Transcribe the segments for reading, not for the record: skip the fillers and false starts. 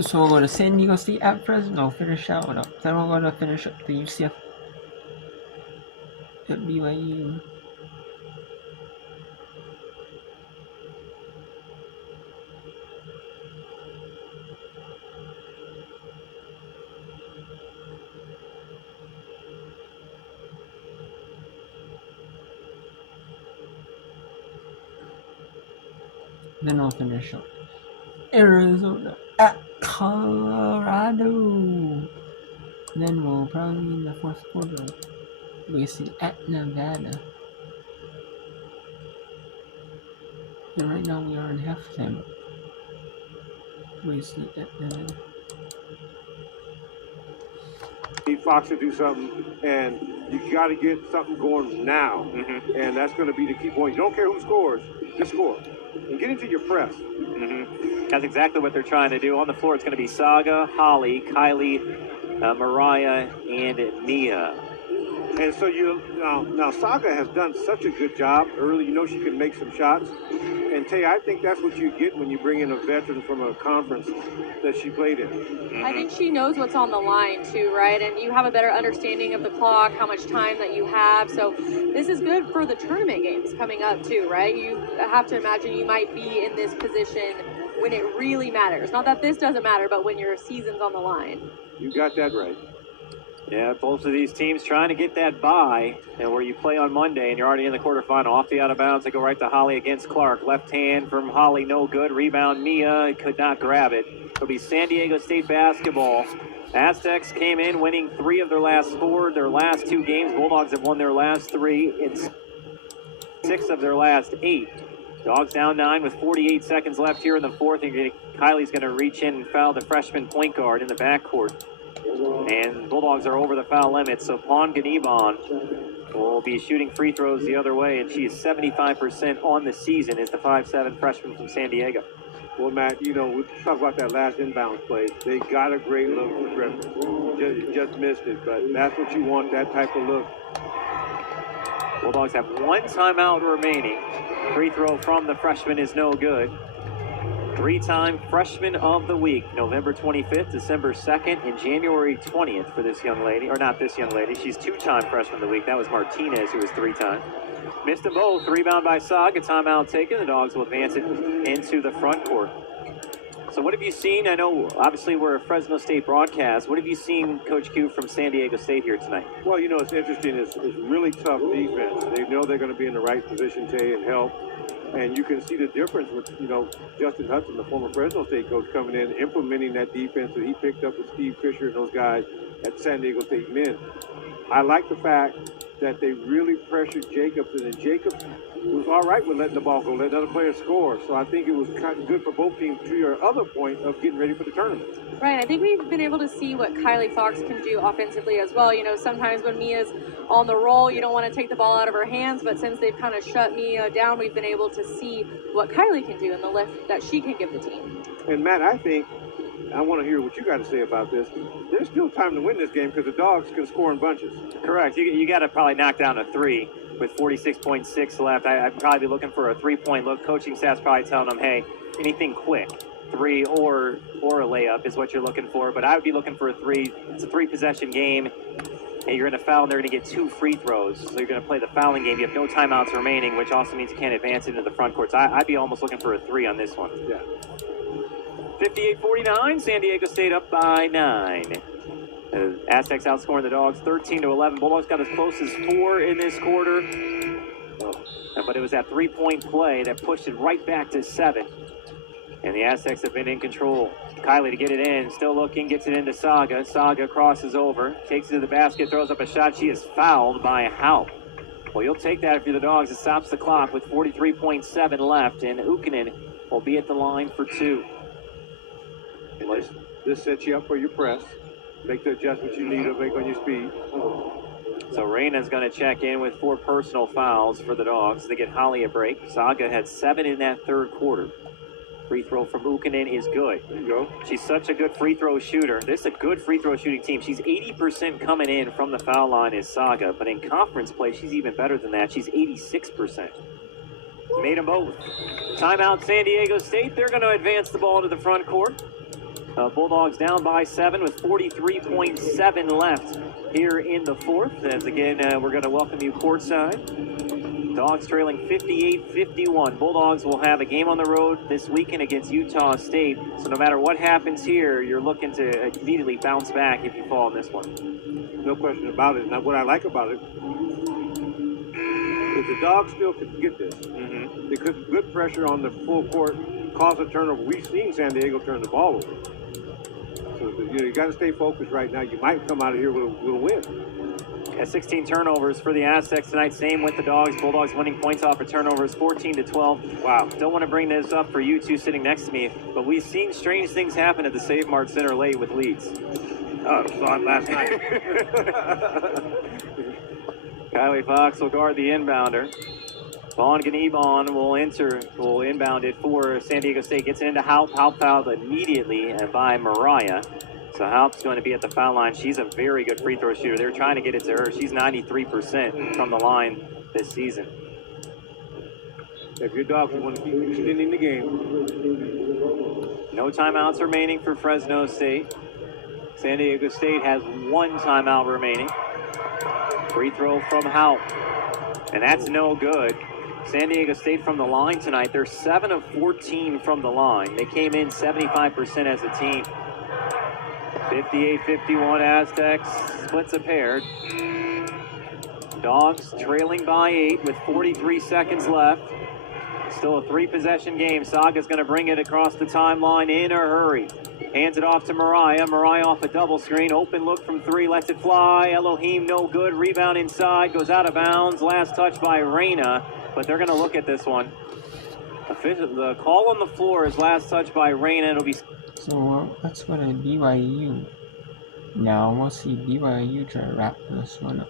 So we'll go to San Diego State at Fresno, finish out up. Then we'll go to finish up the UCF at BYU. Then we'll finish up Arizona at Colorado. Then we'll probably in the fourth quarter we see at Nevada. And right now we are in halftime. We see at Nevada. Need Fox to do something, and you got to get something going now. And that's going to be the key point. You don't care who scores, just score. And get into your press. That's exactly what they're trying to do. On the floor, it's going to be Saga, Holly, Kylie, Mariah, and Mia. And so now Saga has done such a good job early. You know she can make some shots. And Tay, I think that's what you get when you bring in a veteran from a conference that she played in. I think she knows what's on the line too, right? And you have a better understanding of the clock, how much time that you have. So this is good for the tournament games coming up too, right? You have to imagine you might be in this position when it really matters. Not that this doesn't matter, but when your season's on the line. You got that right. Yeah, both of these teams trying to get that bye, and where you play on Monday and you're already in the quarterfinal. Off the out of bounds, they go right to Holly against Clark. Left hand from Holly, no good. Rebound, Mia could not grab it. It'll be San Diego State basketball. Aztecs came in winning 3 of their last 4. Their last 2 games, Bulldogs have won their last 3 in 6 of their last 8. Dogs down 9 with 48 seconds left here in the fourth. And Kylie's going to reach in and foul the freshman point guard in the backcourt. And Bulldogs are over the foul limit, so Pawn Ganibon will be shooting free throws the other way, and she is 75% on the season as the 5'7" freshman from San Diego. Well, Matt, you know, we talk about that last inbound play. They got a great look for Griffin. Just missed it, but that's what you want, that type of look. Bulldogs have 1 timeout remaining. Free throw from the freshman is no good. 3-time Freshman of the Week, November 25th, December 2nd, and January 20th for this young lady. Or not this young lady. She's 2-time Freshman of the Week. That was Martinez, who was 3-time. Missed them both. Rebound by Saga. Timeout taken. The Dogs will advance it into the front court. So what have you seen? I know, obviously, we're a Fresno State broadcast. What have you seen, Coach Q, from San Diego State here tonight? Well, you know, it's interesting. It's really tough defense. They know they're going to be in the right position, Tay, and help. And you can see the difference with, you know, Justin Hudson, the former Fresno State coach, coming in, implementing that defense that he picked up with Steve Fisher and those guys at San Diego State men. I like the fact that they really pressured Jacobs, and then Jacobs was all right with letting the ball go, letting other players score. So I think it was kind of good for both teams to your other point of getting ready for the tournament. Right, I think we've been able to see what Kylie Fox can do offensively as well. You know, sometimes when Mia's on the roll, you don't want to take the ball out of her hands, but since they've kind of shut Mia down, we've been able to see what Kylie can do and the lift that she can give the team. And Matt, I think, I want to hear what you got to say about this. There's still time to win this game because the Dogs can score in bunches. Correct. You got to probably knock down a 3 with 46.6 left. I'd probably be looking for a 3-point look. Coaching staff's probably telling them, hey, anything quick, 3 or a layup is what you're looking for. But I would be looking for a 3. It's a 3-possession game. And you're going to foul, and they're going to get 2 free throws. So you're going to play the fouling game. You have no timeouts remaining, which also means you can't advance into the front court. So I'd be almost looking for a 3 on this one. Yeah. 58-49, San Diego State up by 9. Aztecs outscoring the Dogs 13-11. Bulldogs got as close as 4 in this quarter. But it was that 3-point play that pushed it right back to 7. And the Aztecs have been in control. Kylie to get it in, still looking, gets it into Saga. Saga crosses over, takes it to the basket, throws up a shot. She is fouled by Haupt. Well, you'll take that if you're the Dogs. It stops the clock with 43.7 left, and Ukkonen will be at the line for 2. This sets you up for your press. Make the adjustments you need to make on your speed. So Reyna's going to check in with 4 personal fouls for the Dogs. They get Holly a break. Saga had 7 in that third quarter. Free throw from Ukkonen is good. There you go. She's such a good free throw shooter. This is a good free throw shooting team. She's 80% coming in from the foul line is Saga, but in conference play, she's even better than that. She's 86%. Made them both. Timeout San Diego State. They're going to advance the ball to the front court. Bulldogs down by 7 with 43.7 left here in the fourth. As again, we're going to welcome you courtside. Dogs trailing 58-51. Bulldogs will have a game on the road this weekend against Utah State. So no matter what happens here, you're looking to immediately bounce back if you fall in this one. No question about it. Now, what I like about it is the Dogs still could get this. Because good pressure on the full court caused a turnover. We've seen San Diego turn the ball over. So, you got to stay focused right now. You might come out of here with a win. Yeah, 16 turnovers for the Aztecs tonight. Same with the Dogs. Bulldogs winning points off of turnovers, 14-12. Wow. Don't want to bring this up for you two sitting next to me, but we've seen strange things happen at the Save Mart Center late with leads. Oh, saw it last night. Kylie Fox will guard the inbounder. Vaughn Ganebon will inbound it for San Diego State. Gets it into Haupt. Haupt fouled immediately by Mariah. So Haupt's going to be at the foul line. She's a very good free throw shooter. They're trying to get it to her. She's 93% from the line this season. If your Dogs want to keep extending the game. No timeouts remaining for Fresno State. San Diego State has 1 timeout remaining. Free throw from Haupt. And that's no good. San Diego State from the line tonight. They're 7 of 14 from the line. They came in 75% as a team. 58-51 Aztecs. Splits a pair. Dogs trailing by 8 with 43 seconds left. Still a 3-possession game. Saga's going to bring it across the timeline in a hurry. Hands it off to Mariah. Mariah off a double screen. Open look from 3. Lets it fly. Elohim no good. Rebound inside. Goes out of bounds. Last touch by Reyna. But they're going to look at this one. The call on the floor is last touch by Reyna. It'll be... So let's go to BYU. Now we'll see BYU try to wrap this one up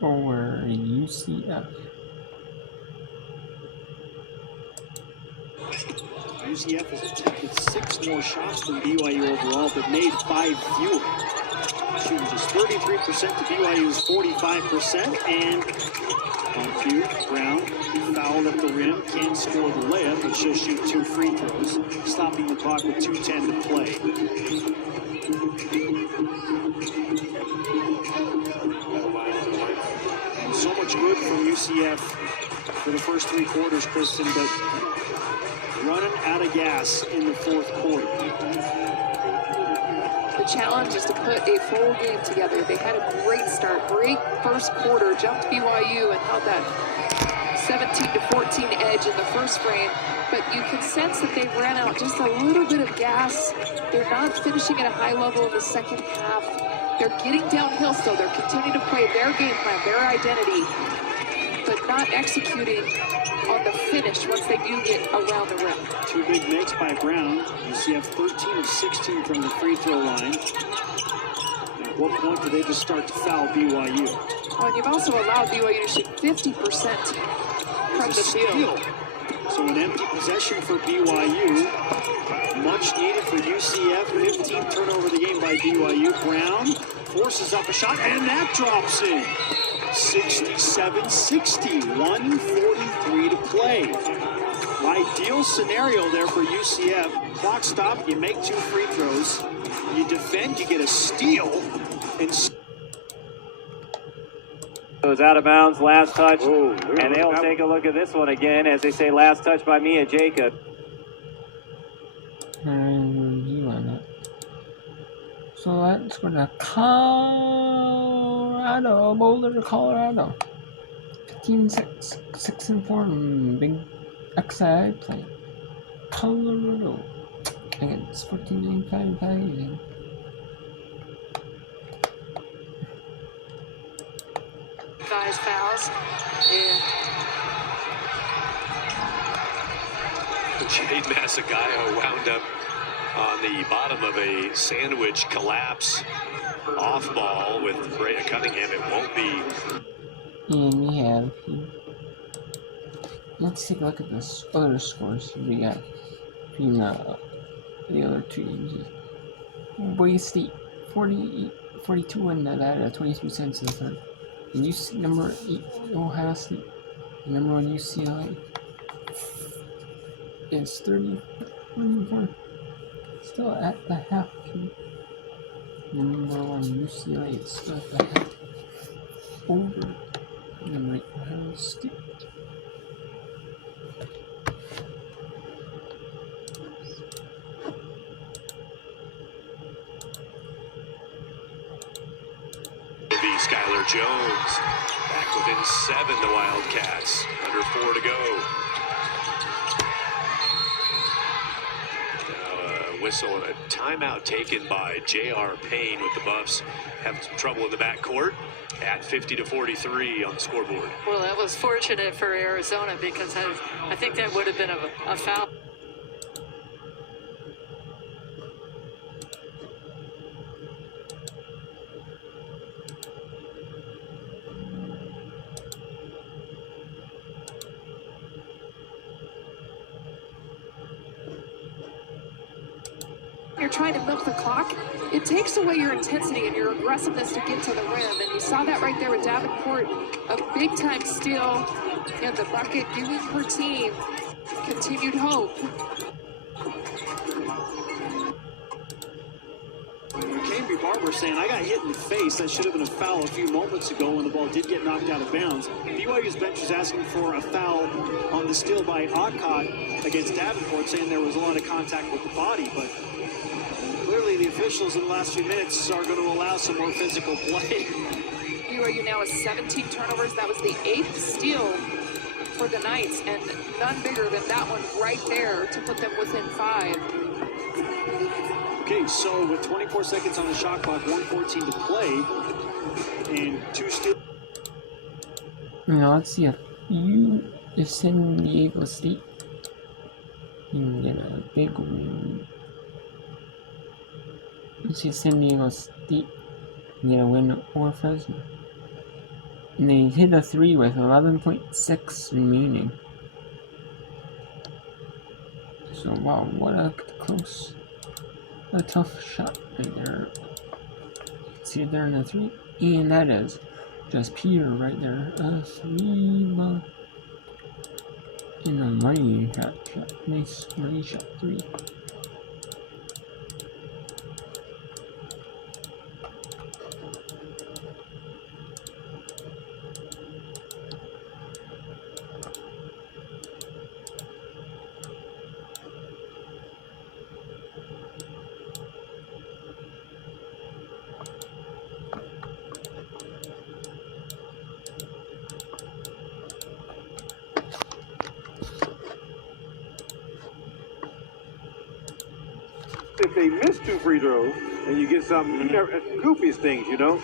over UCF. UCF has attempted 6 more shots than BYU overall, but made 5 fewer. Shooting just 33% to BYU's 45%, and on cue, Brown fouled at the rim, can't score the layup, but she'll shoot 2 free throws, stopping the clock with 2:10 to play. And so much good from UCF for the first 3 quarters, Kristen, but running out of gas in the fourth quarter. The challenge is to put a full game together. They had a great start, great first quarter, jumped BYU and held that 17-14 edge in the first frame, but you can sense that they've ran out just a little bit of gas. They're not finishing at a high level in the second half. They're getting downhill still. They're continuing to play their game plan, their identity, but not executing on the finish once they do get around the rim. 2 big makes by Brown. UCF 13 of 16 from the free throw line. At what point do they just start to foul BYU? Oh, and you've also allowed BYU to shoot 50% from the field. So an empty possession for BYU. Much needed for UCF. 15th turnover of the game by BYU. Brown forces up a shot, and that drops in. 67-60, 1:43 to play. Ideal scenario there for UCF. Clock stop, you make 2 free throws, you defend, you get a steal, and goes out of bounds, last touch, and they'll take a look at this one again as they say last touch by Mia Jacob. Review on that. So let's go to Colorado, Boulder, Colorado. 15-6-4 Big XI play. Colorado against 14-9-5. 5 fouls. And Jade Masagayo wound up on the bottom of a sandwich collapse off ball with Brea Cunningham. It won't be. And we have. Let's take a look at this other scores we got between the other 2 games. Boise State 42 and Nevada 23 cents in the third. And UC number 8 Ohio State. Number 1 UCLA is 34. Still at the half. Number 1 UCLA is still at the half. Over number 8 Ohio State. Skylar Jones back within 7, the Wildcats. Under 4 to go. Now a whistle and a timeout taken by J.R. Payne with the Buffs. Having some trouble in the backcourt at 50-43 on the scoreboard. Well, that was fortunate for Arizona because I think that would have been a foul. You're trying to milk the clock, it takes away your intensity and your aggressiveness to get to the rim. And you saw that right there with Davenport, a big time steal and the bucket giving her team continued hope. Cambry Barber saying, I got hit in the face. That should have been a foul a few moments ago when the ball did get knocked out of bounds. BYU's bench was asking for a foul on the steal by Alcott against Davenport, saying there was a lot of contact with the body, but clearly the officials in the last few minutes are going to allow some more physical play. BYU now has 17 turnovers. That was the 8th steal for the Knights, and none bigger than that one right there to put them within 5. Okay, so with 24 seconds on the shot clock, 1:14 to play, and 2 steals. Now let's see if San Diego State can get a big win. Let's see if San Diego State can get a win or Fresno. And they hit a 3 with 11.6 remaining. So wow, what a tough shot right there. See it there in the 3, and that is just Peter right there. A 3 in a money shot. Nice money shot 3. If they miss 2 free throws and you get something, goofiest things, you know,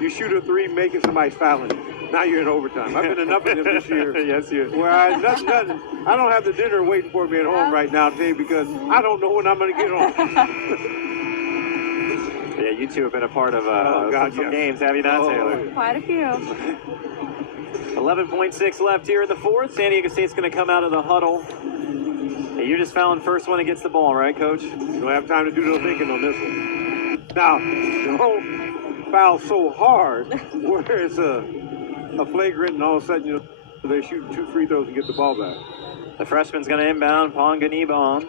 you shoot a 3, making somebody's fouling. Now you're in overtime. I've been enough of them this year. Yes, you. Where I don't have the dinner waiting for me at home right now today because I don't know when I'm going to get home. Yeah, you two have been a part of some games, have you not, Taylor? Quite a few. 11.6 left here in the 4th. San Diego State's going to come out of the huddle. Hey, you're just fouling first one that gets the ball, right, Coach? You don't have time to do no thinking on this one. Now, don't foul so hard where it's a flagrant and all of a sudden, you know, they shoot 2 free throws and get the ball back. The freshman's going to inbound. Ponganibon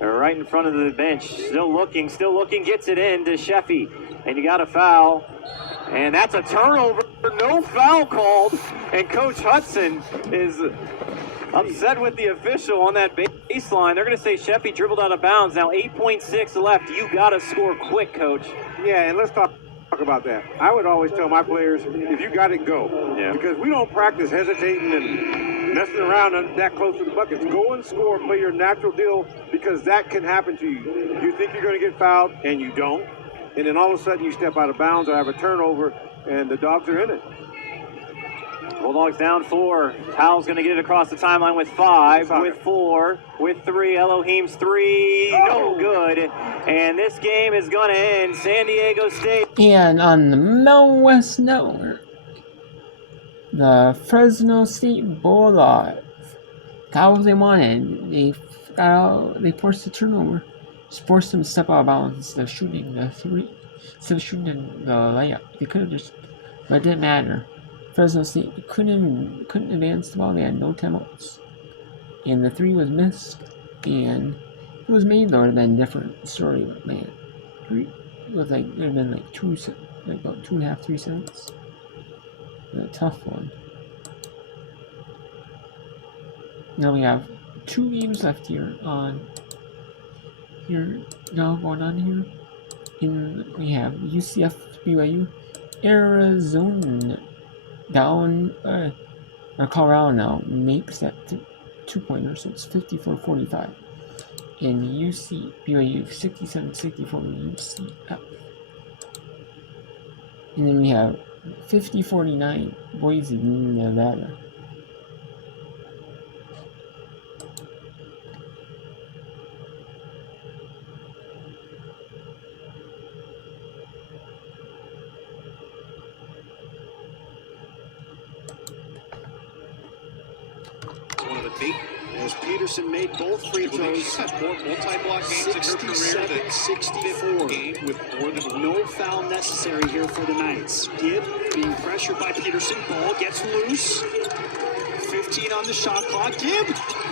right in front of the bench. Still looking, gets it in to Sheffy. And you got a foul. And that's a turnover. No foul called. And Coach Hudson is upset with the official on that baseline. They're going to say Sheffy dribbled out of bounds. Now 8.6 left. You got to score quick, Coach. Yeah, and let's talk about that. I would always tell my players, if you got it, go. Yeah. Because we don't practice hesitating and messing around that close to the buckets. Go and score, play your natural deal, because that can happen to you. You think you're going to get fouled, and you don't. And then all of a sudden you step out of bounds or have a turnover, and the Dogs are in it. Bulldogs down 4. Powell's going to get it across the timeline with 5, with 4, with 3. Elohim's 3, no good. And this game is going to end. San Diego State. And on the Mountain West Network, the Fresno State Bulldogs got what they wanted. They forced the turnover. Just forced them to step out of bounds instead of shooting the 3. Instead of shooting the layup. They could have just, but it didn't matter. Fresno State couldn't advance the ball. They had no timeouts, and the 3 was missed, and it was made, though, it would have been a different story, but man. It was like, it would have been like about 2.5, 3 cents. A tough one. Now we have 2 games left here now going on here. We have UCF BYU, Arizona down, Colorado now makes that 2-pointer, so it's 54-45. And BYU 67-64 UCF. And then we have 50-49 Boise, Nevada. As Peterson made both free throws. She's had more multi-block games in her career than 64 game with more than no foul necessary here for the Knights. Gibb being pressured by Peterson. Ball gets loose. 15 on the shot clock. Gibb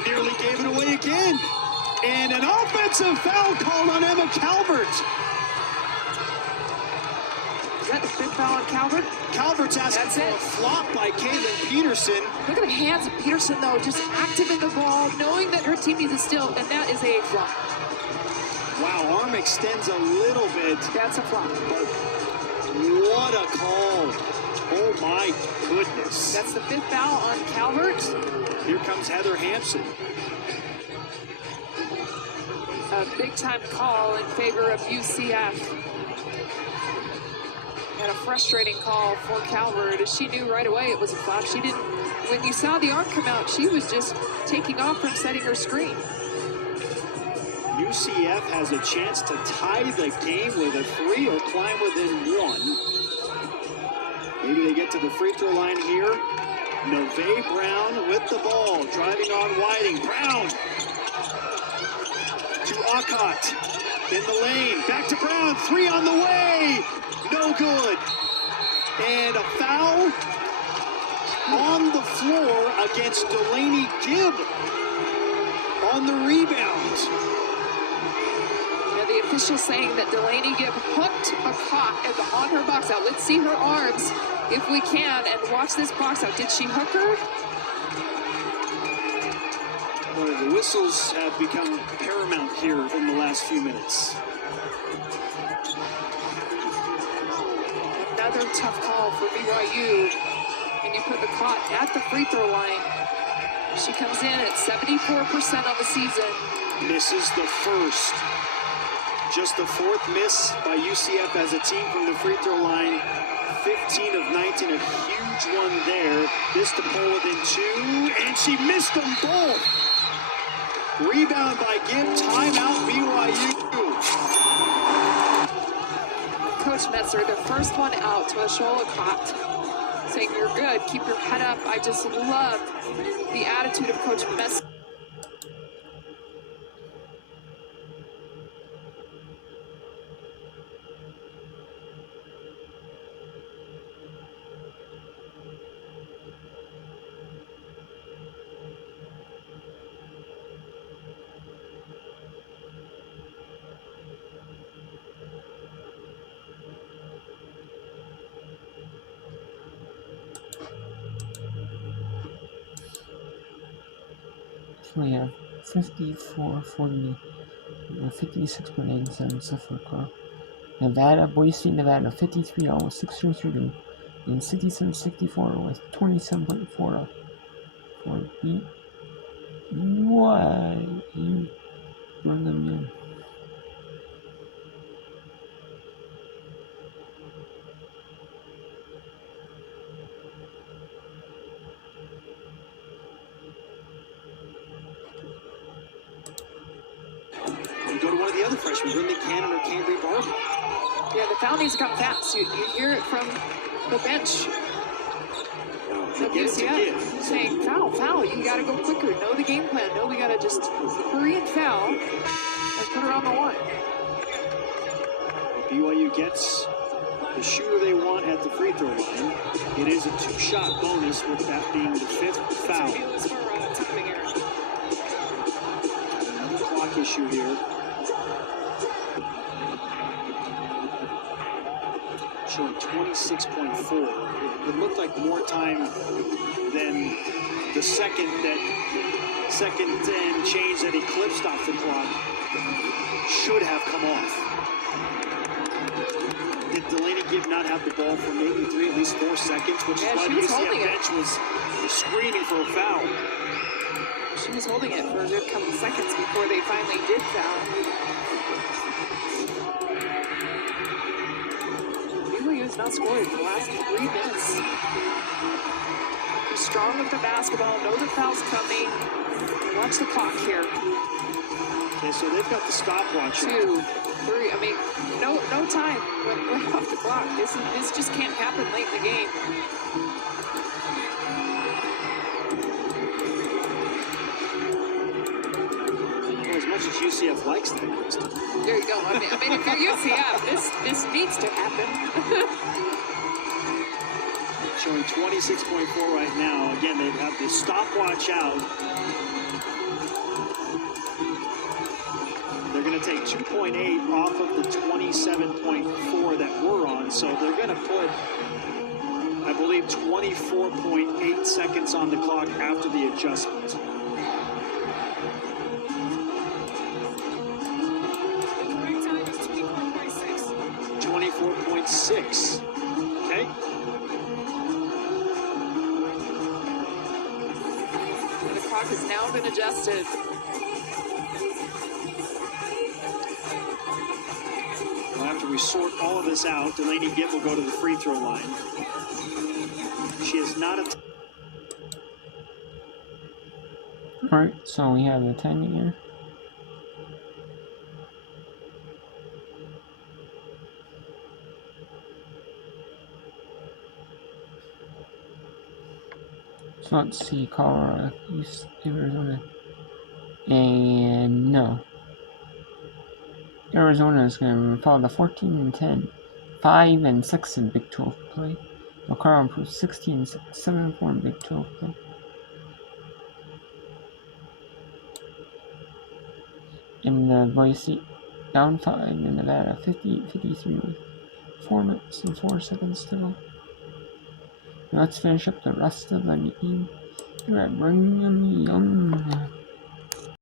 nearly gave it away again. And an offensive foul called on Emma Calvert. Is that the 5th foul on Calvert? Calvert's asking for a flop by Caitlin Peterson. Look at the hands of Peterson, though, just active in the ball, knowing that her team needs a steal, and that is a flop. Wow, arm extends a little bit. That's a flop. But what a call. Oh my goodness. That's the 5th foul on Calvert. Here comes Heather Hampson. A big-time call in favor of UCF. And a frustrating call for Calvert, as she knew right away it was a flop. She didn't, when you saw the arm come out, she was just taking off from setting her screen. UCF has a chance to tie the game with a 3 or climb within 1. Maybe they get to the free throw line here. Neve Brown with the ball, driving on Whiting. Brown to Akot in the lane. Back to Brown, 3 on the way. No good. And a foul on the floor against Delaney Gibb on the rebound. Yeah, the official saying that Delaney Gibb hooked Akot on her box out. Let's see her arms if we can, and watch this box out. Did she hook her? Well, the whistles have become paramount here in the last few minutes. Another tough call for BYU. And you put the clock at the free throw line. She comes in at 74% on the season. Misses the first. Just the 4th miss by UCF as a team from the free throw line. 15 of 19, a huge one there. This to pull within 2, and she missed them both. Rebound by Gibb, timeout BYU. Coach Metzer, the first one out to Ashola Akot, saying you're good, keep your head up. I just love the attitude of Coach Metzer. So we have 54-40, 56.97 so far. Nevada, Boise, Nevada, 53, almost 6 straight shooting, and 67-64 with 27.4 for beat. Why you run them in? You go to one of the other freshmen, Ridley Cannon or Cambry Barber. Yeah, the foul needs to come fast. You hear it from the bench. They get it to Gibb. Saying, foul, you gotta go quicker. Know the game plan. Know we gotta just hurry and foul and put her on the line. BYU gets the shooter they want at the free throw line. It is a 2-shot bonus, with that being the 5th foul. Another clock clock issue here. Showing 26.4. It looked like more time than the second and change that eclipsed off the clock should have come off. Did Delaney Gibb not have the ball for maybe at least 4 seconds, which is why the UCF bench was screaming for a foul. She was holding it for a good couple seconds before they finally did foul. BYU has not scored in the last 3 minutes. Be strong with the basketball, know the foul's coming. Watch the clock here. Okay, so they've got the stopwatch. 2, 3. I mean, no time went off the clock. This just can't happen late in the game. Well, as much as UCF likes that. There you go. I mean, if you're UCF, this needs to happen. Showing 26.4 right now. Again, they have the stopwatch out. They're going to take 2.8 off of the 27.4 that we're on. So they're going to put, I believe, 24.8 seconds on the clock after the adjustment. .6. Okay. The clock has now been adjusted. Well, after we sort all of this out, Delaney Gibb will go to the free throw line. She is not a... Alright, so we have the 10 here. So let's see, Colorado, Arizona, and no. Arizona is going to follow the 14 and 10, 5 and 6 in Big 12 play. Colorado improves 16 and 6, 7 and 4 in Big 12 play. And Boise down 5 in Nevada, 58-53 with 4 minutes and 4 seconds to go. Let's finish up the rest of the game here at Brigham Young.